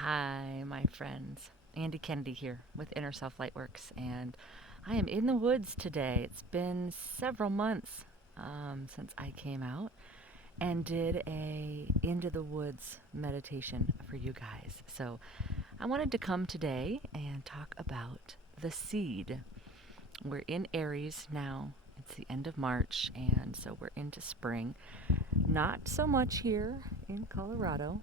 Hi, my friends. Andy Kennedy here with Inner Self Lightworks, and I am in the woods today. It's been several months since I came out and did a into the woods meditation for you guys. So I wanted to come today and talk about the seed. We're in Aries now. It's the end of March, and so we're into spring. Not so much here in Colorado.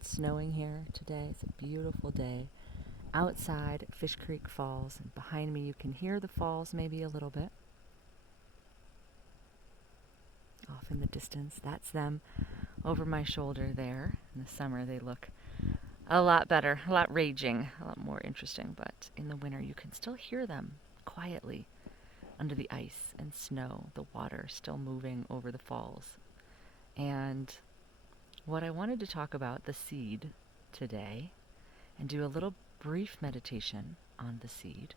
It's snowing here today. It's a beautiful day. Outside at Fish Creek Falls, and behind me you can hear the falls maybe a little bit. Off in the distance, that's them over my shoulder there. In the summer they look a lot better, a lot raging, a lot more interesting, but in the winter you can still hear them quietly under the ice and snow, the water still moving over the falls. And what I wanted to talk about, the seed, today, and do a little brief meditation on the seed.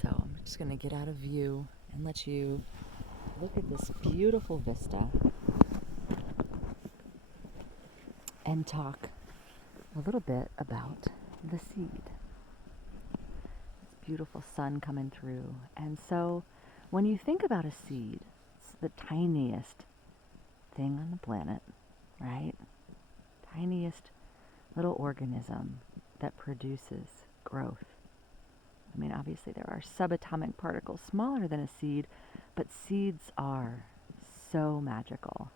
So I'm just going to get out of view and let you look at this beautiful vista and talk a little bit about the seed. This beautiful sun coming through. And so when you think about a seed, it's the tiniest thing on the planet, right? Tiniest little organism that produces growth. I mean, obviously there are subatomic particles smaller than a seed, but seeds are so magical.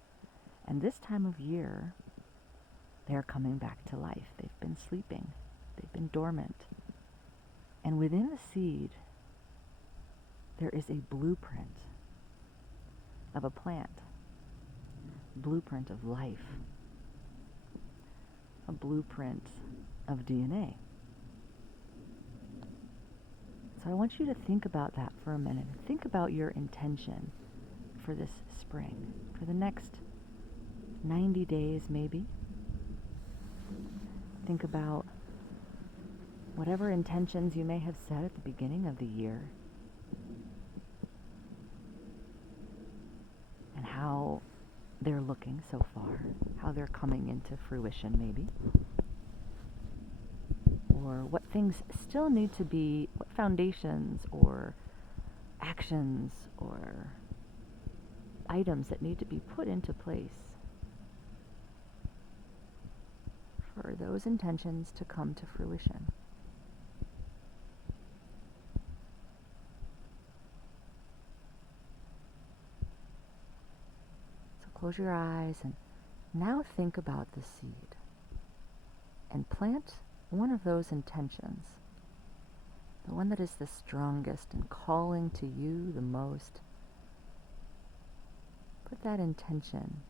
And this time of year, they're coming back to life. They've been sleeping. They've been dormant. And within the seed, there is a blueprint of a plant, blueprint of life, a blueprint of DNA. So I want you to think about that for a minute. Think about your intention for this spring, for the next 90 days maybe. Think about whatever intentions you may have set at the beginning of the year and how they're looking so far, how they're coming into fruition maybe, or what things still need to be, what foundations or actions or items that need to be put into place for those intentions to come to fruition. So close your eyes and now think about the seed and plant one of those intentions, the one that is the strongest and calling to you the most. Put that intention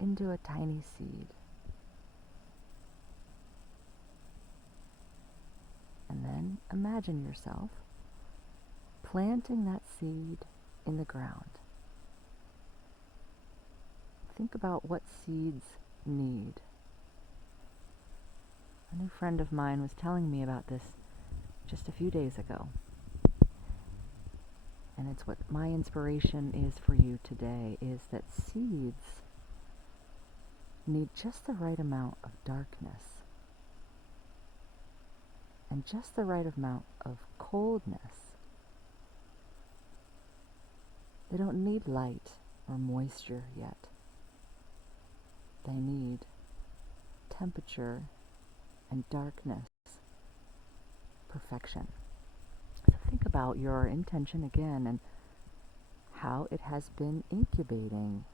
into a tiny seed. And then imagine yourself planting that seed in the ground. Think about what seeds need. A new friend of mine was telling me about this just a few days ago. And it's what my inspiration is for you today, is that seeds need just the right amount of darkness and just the right amount of coldness. They don't need light or moisture yet. They need temperature and darkness, perfection. So think about your intention again and how it has been incubating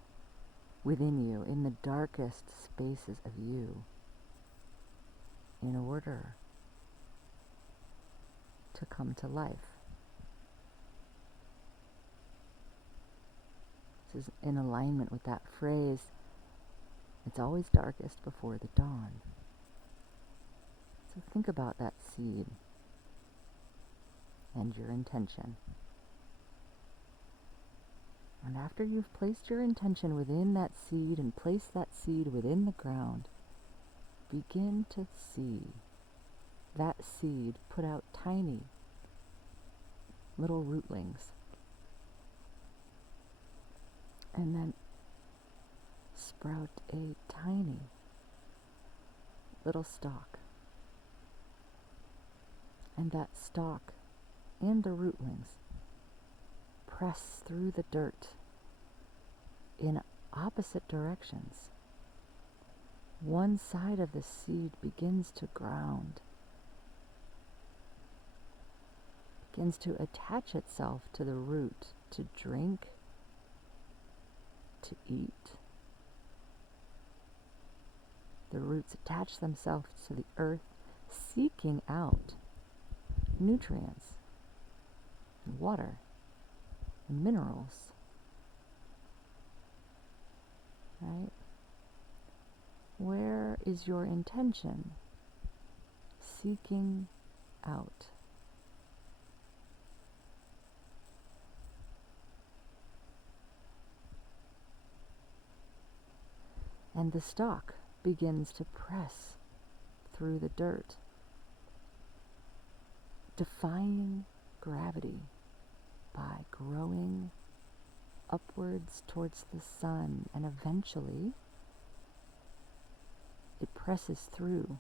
within you in the darkest spaces of you in order to come to life. This is in alignment with that phrase, it's always darkest before the dawn. So think about that seed and your intention. And after you've placed your intention within that seed and placed that seed within the ground, begin to see that seed put out tiny little rootlings. And then sprout a tiny little stalk. And that stalk and the rootlings press through the dirt in opposite directions. One side of the seed begins to ground, begins to attach itself to the root, to drink, to eat. The roots attach themselves to the earth, seeking out nutrients, and water, and minerals. Right? Where is your intention? Seeking out. And the stalk begins to press through the dirt, defying gravity by growing upwards towards the sun, and eventually it presses through.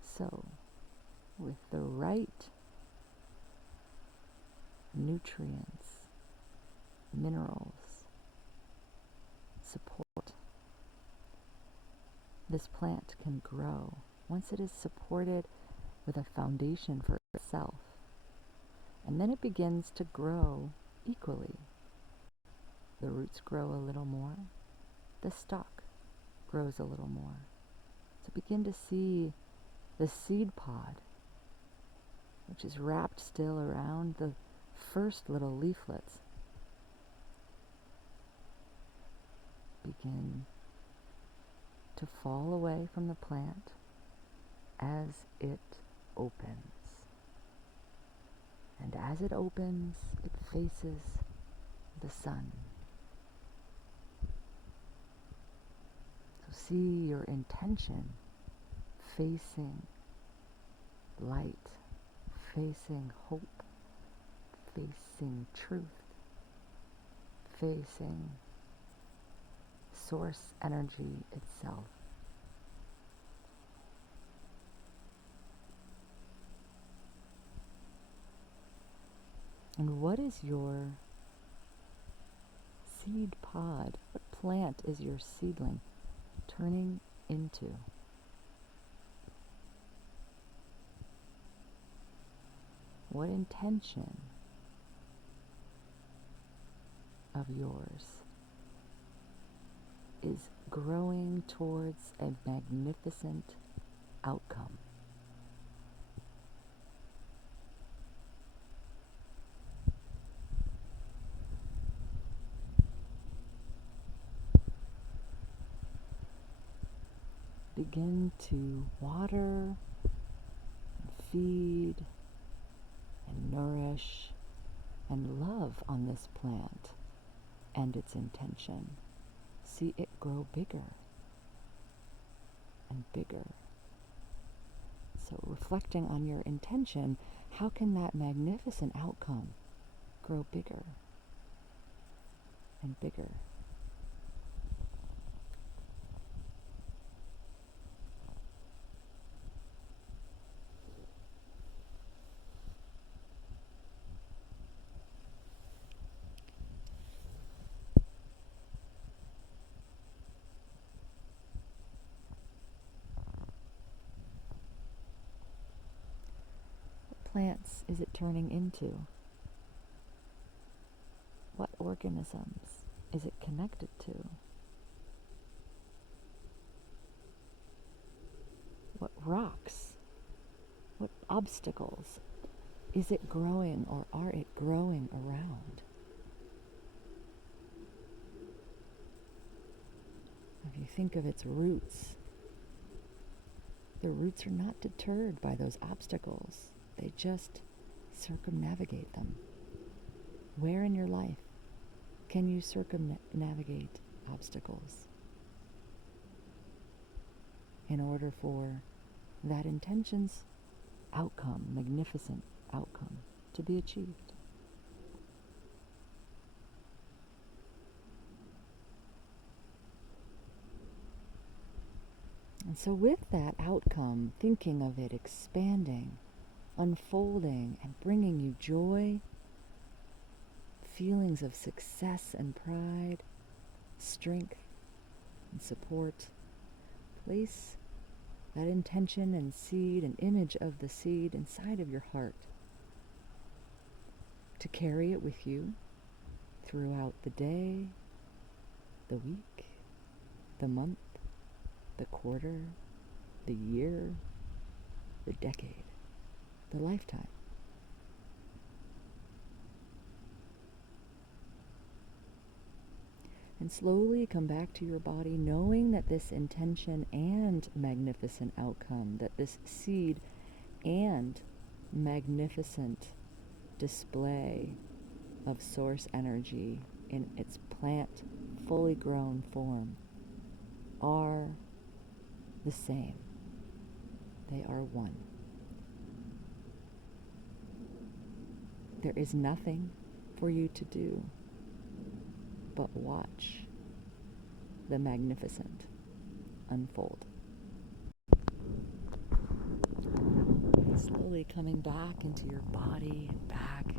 So, with the right nutrients, minerals, support, this plant can grow once it is supported with a foundation for itself. And then it begins to grow equally. The roots grow a little more. The stalk grows a little more. So begin to see the seed pod, which is wrapped still around the first little leaflets, begin to fall away from the plant as it opens. And as it opens, it faces the sun. So see your intention facing light, facing hope, facing truth, facing source energy itself. And what is your seed pod? What plant is your seedling turning into? What intention of yours is growing towards a magnificent outcome? Begin to water and feed and nourish and love on this plant and its intention. See it grow bigger and bigger. So reflecting on your intention, how can that magnificent outcome grow bigger and bigger? Plants is it turning into? What organisms is it connected to? What rocks, what obstacles is it growing or are it growing around? If you think of its roots, the roots are not deterred by those obstacles. They just circumnavigate them. Where in your life can you circumnavigate obstacles in order for that intention's outcome, magnificent outcome, to be achieved? And so with that outcome, thinking of it expanding, unfolding, and bringing you joy, feelings of success and pride, strength and support, place that intention and seed, an image of the seed inside of your heart, to carry it with you throughout the day, the week, the month, the quarter, the year, the decade, the lifetime. And slowly come back to your body, knowing that this intention and magnificent outcome, that this seed and magnificent display of source energy in its plant, fully grown form, are the same. They are one. There is nothing for you to do but watch the magnificent unfold. And slowly coming back into your body and back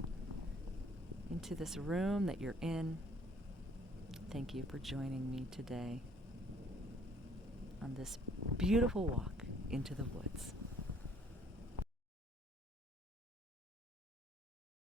into this room that you're in. Thank you for joining me today on this beautiful walk into the woods.